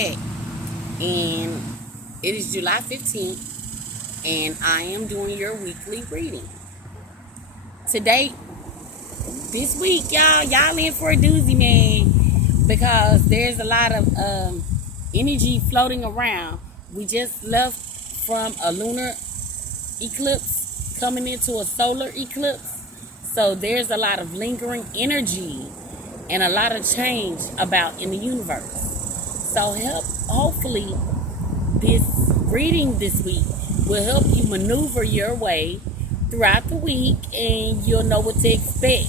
Akhemet, and it is July 15th, and I am doing your weekly reading. Today, this week, y'all in for a doozy, man, because there's a lot of energy floating around. We just left from a lunar eclipse coming into a solar eclipse, so there's a lot of lingering energy and a lot of change about in the universe. So hopefully this reading this week will help you maneuver your way throughout the week, and you'll know what to expect.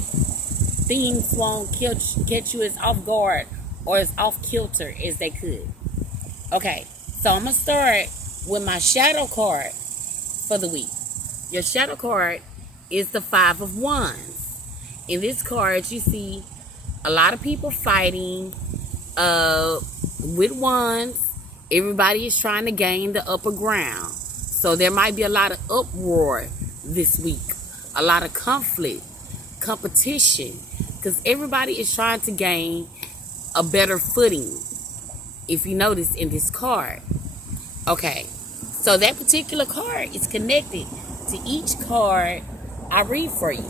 Things won't catch you as off guard or as off kilter as they could. Okay, so I'm going to start with my shadow card for the week. Your shadow card is the Five of Wands. In this card, you see a lot of people fighting with wands. Everybody is trying to gain the upper ground. So there might be a lot of uproar this week. A lot of conflict, competition. Because everybody is trying to gain a better footing. If you notice in this card. Okay. So that particular card is connected to each card I read for you.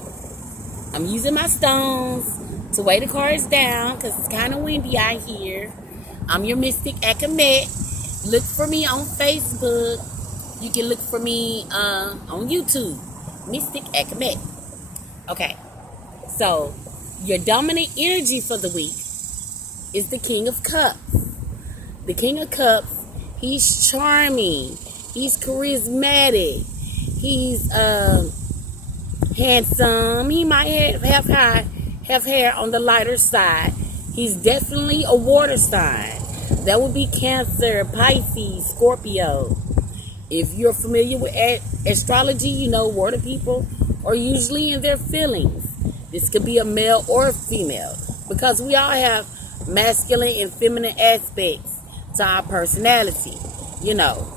I'm using my stones to weigh the cards down because it's kind of windy out here. I'm your mystic Akhemet. Look for me on Facebook. You can look for me on YouTube. Mystic Akhemet. Okay. So, your dominant energy for the week is the King of Cups. The King of Cups, he's charming. He's charismatic. He's handsome. He might have hair on the lighter side. He's definitely a water sign. That would be Cancer, Pisces, Scorpio. If you're familiar with astrology, you know water people are usually in their feelings. This could be a male or a female, because we all have masculine and feminine aspects to our personality. You know,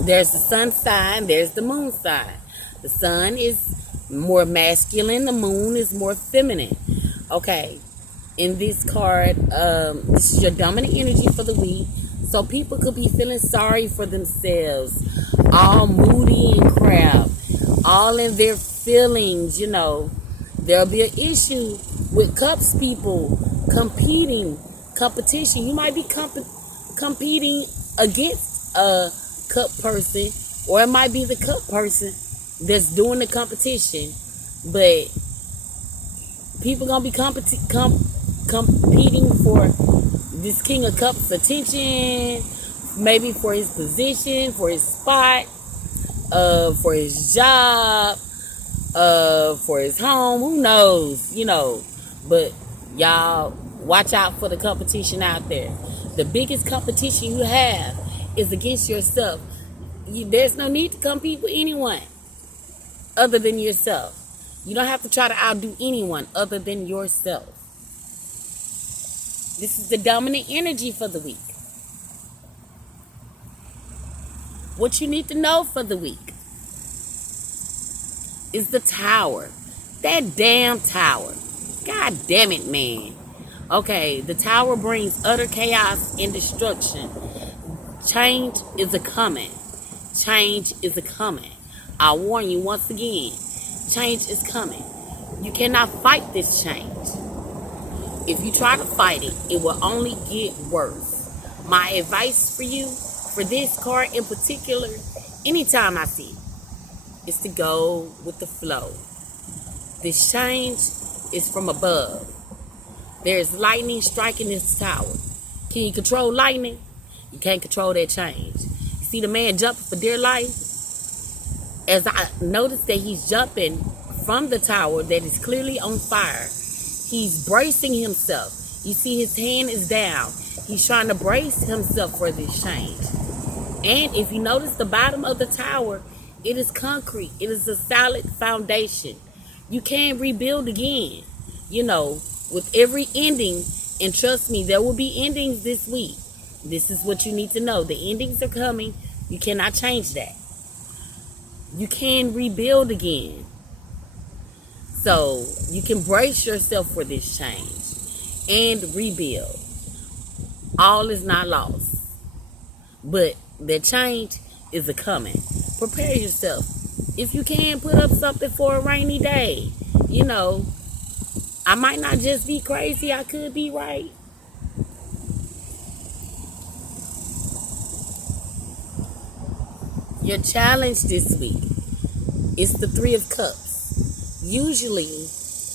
there's the sun sign, there's the moon sign. The sun is more masculine, the moon is more feminine. Okay, in this card, this is your dominant energy for the week. So people could be feeling sorry for themselves, all moody and crap, all in their feelings, you know. There'll be an issue with cups people competition. You might be competing against a cup person, or it might be the cup person that's doing the competition. But people gonna be competing for this King of Cups attention, maybe for his position, for his spot, for his job, for his home. Who knows, you know. But y'all watch out for the competition out there. The biggest competition you have is against yourself. There's no need to compete with anyone other than yourself. You don't have to try to outdo anyone other than yourself. This is the dominant energy for the week. What you need to know for the week is the Tower. That damn Tower. God damn it, man. Okay, the Tower brings utter chaos and destruction. Change is a coming. Change is a coming. I warn you once again. Change is coming. You cannot fight this change. If you try to fight it, it will only get worse. My advice for you, for this card in particular, anytime I see it, is to go with the flow. This change is from above. There's lightning striking this tower. Can you control lightning? You can't control that change. You see the man jumping for dear life? As I notice that he's jumping from the tower that is clearly on fire, he's bracing himself. You see his hand is down. He's trying to brace himself for this change. And if you notice the bottom of the tower, it is concrete. It is a solid foundation. You can rebuild again, you know, with every ending. And trust me, there will be endings this week. This is what you need to know. The endings are coming. You cannot change that. You can rebuild again. So you can brace yourself for this change and rebuild. All is not lost. But the change is a coming. Prepare yourself. If you can, put up something for a rainy day. You know, I might not just be crazy. I could be right. Your challenge this week is the Three of Cups. Usually,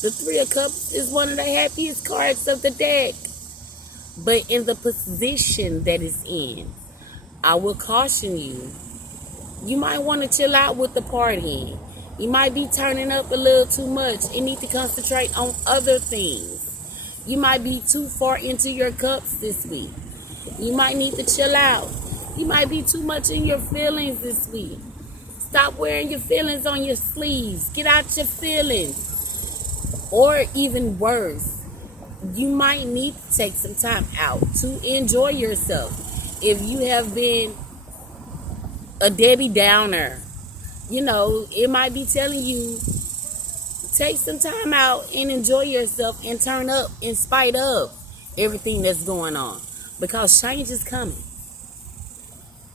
the Three of Cups is one of the happiest cards of the deck. But in the position that it's in, I will caution you. You might want to chill out with the partying. You might be turning up a little too much and need to concentrate on other things. You might be too far into your cups this week. You might need to chill out. You might be too much in your feelings this week. Stop wearing your feelings on your sleeves. Get out your feelings. Or even worse, you might need to take some time out to enjoy yourself. If you have been a Debbie Downer, you know, it might be telling you, take some time out and enjoy yourself and turn up in spite of everything that's going on. Because change is coming.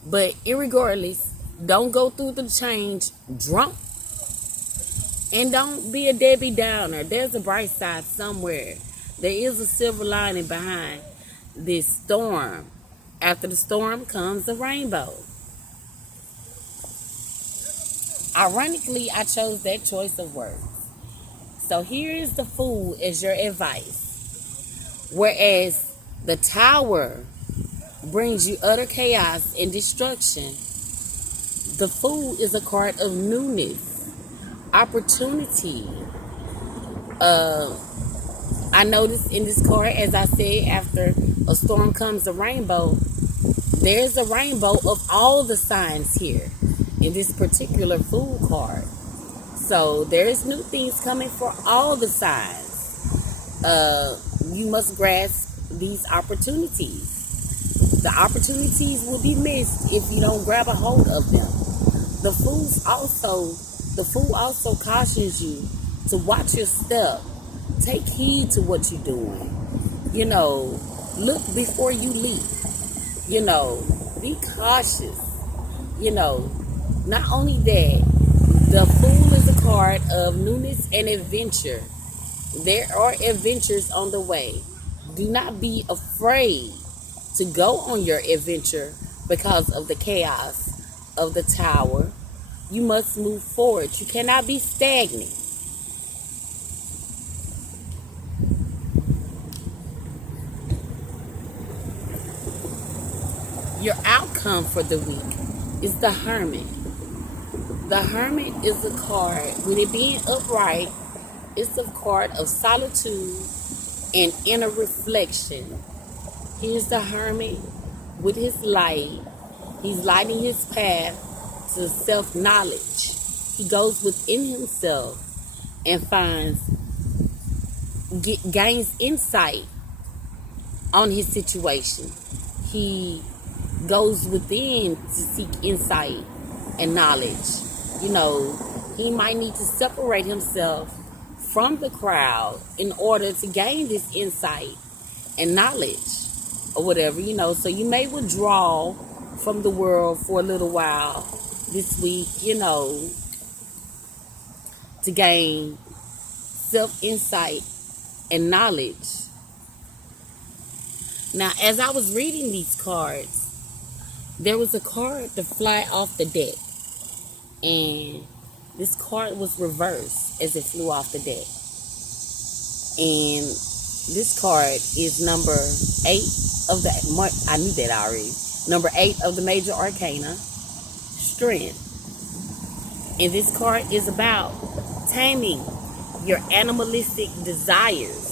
But irregardless, don't go through the change drunk. And don't be a Debbie Downer. There's a bright side somewhere. There is a silver lining behind this storm. After the storm comes a rainbow. Ironically, I chose that choice of words. So here is the Fool as your advice. Whereas the Tower brings you utter chaos and destruction, the Fool is a card of newness, opportunity. I noticed in this card, as I said, after a storm comes a rainbow, there's a rainbow of all the signs here in this particular Fool card. So there's new things coming for all the signs. You must grasp these opportunities. The opportunities will be missed if you don't grab a hold of them. The Fool also cautions you to watch your step. Take heed to what you're doing. You know, look before you leap. You know, be cautious. You know, not only that, the Fool is a card of newness and adventure. There are adventures on the way. Do not be afraid to go on your adventure because of the chaos of the Tower. You must move forward. You cannot be stagnant. Your outcome for the week is the Hermit. The Hermit is a card, with it being upright, it's a card of solitude and inner reflection. Here's the Hermit with his light. He's lighting his path to self-knowledge. He goes within himself and gains insight on his situation. He goes within to seek insight and knowledge. You know, he might need to separate himself from the crowd in order to gain this insight and knowledge or whatever, you know. So you may withdraw from the world for a little while this week, you know, to gain self-insight and knowledge. Now, as I was reading these cards, there was a card to fly off the deck. And this card was reversed as it flew off the deck. And this card is number 8 of the, I knew that already. Number 8 of the major arcana, Strength. And this card is about taming your animalistic desires.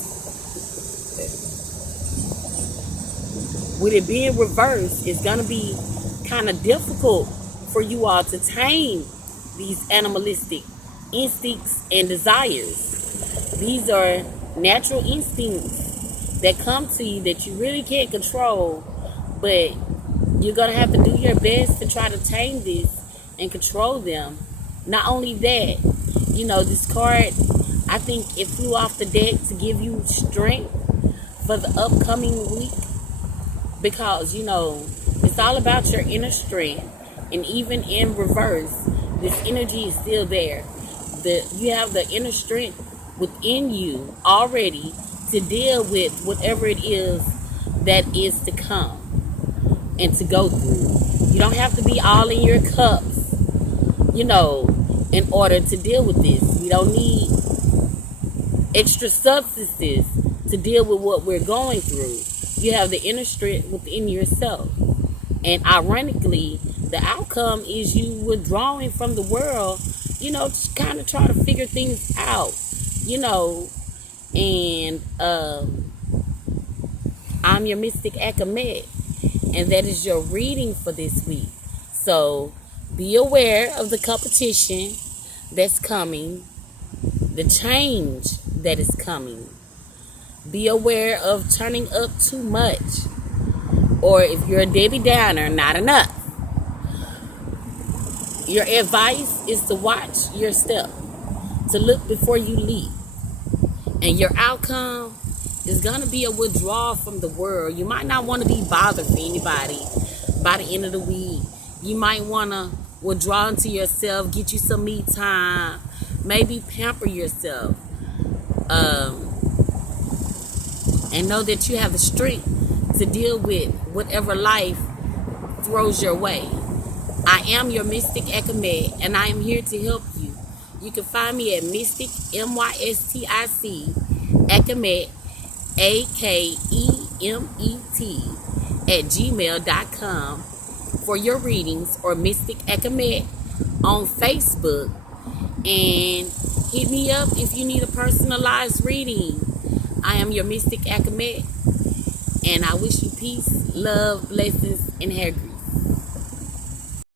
With it being reversed, it's going to be kind of difficult for you all to tame these animalistic instincts and desires. These are natural instincts that come to you that you really can't control, but you're going to have to do your best to try to tame this and control them. Not only that, you know, this card, I think it flew off the deck to give you strength for the upcoming week. because it's all about your inner strength. And even in reverse, this energy is still there. You have the inner strength within you already to deal with whatever it is that is to come and to go through. You don't have to be all in your cups, in order to deal with this. We don't need extra substances to deal with what we're going through. You have the inner strength within yourself. And ironically, the outcome is you withdrawing from the world, to kind of try to figure things out, and I'm your mystic Akamet, and that is your reading for this week. So be aware of the competition that's coming, the change that is coming. Be aware of turning up too much, or if you're a Debbie Downer, not enough. Your advice is to watch your step, to look before you leap. And your outcome is going to be a withdrawal from the world. You might not want to be bothered for anybody by the end of the week. You might want to withdraw into yourself, get you some me time, maybe pamper yourself. And know that you have the strength to deal with whatever life throws your way. I am your mystic Akamet, and I am here to help you. You can find me at mystic, MYSTIC, Akamet, AKEMET, @gmail.com for your readings, or Mystic Akamet on Facebook. And hit me up if you need a personalized reading. I am your mystic Akamet, and I wish you peace, love, blessings, and hair grease.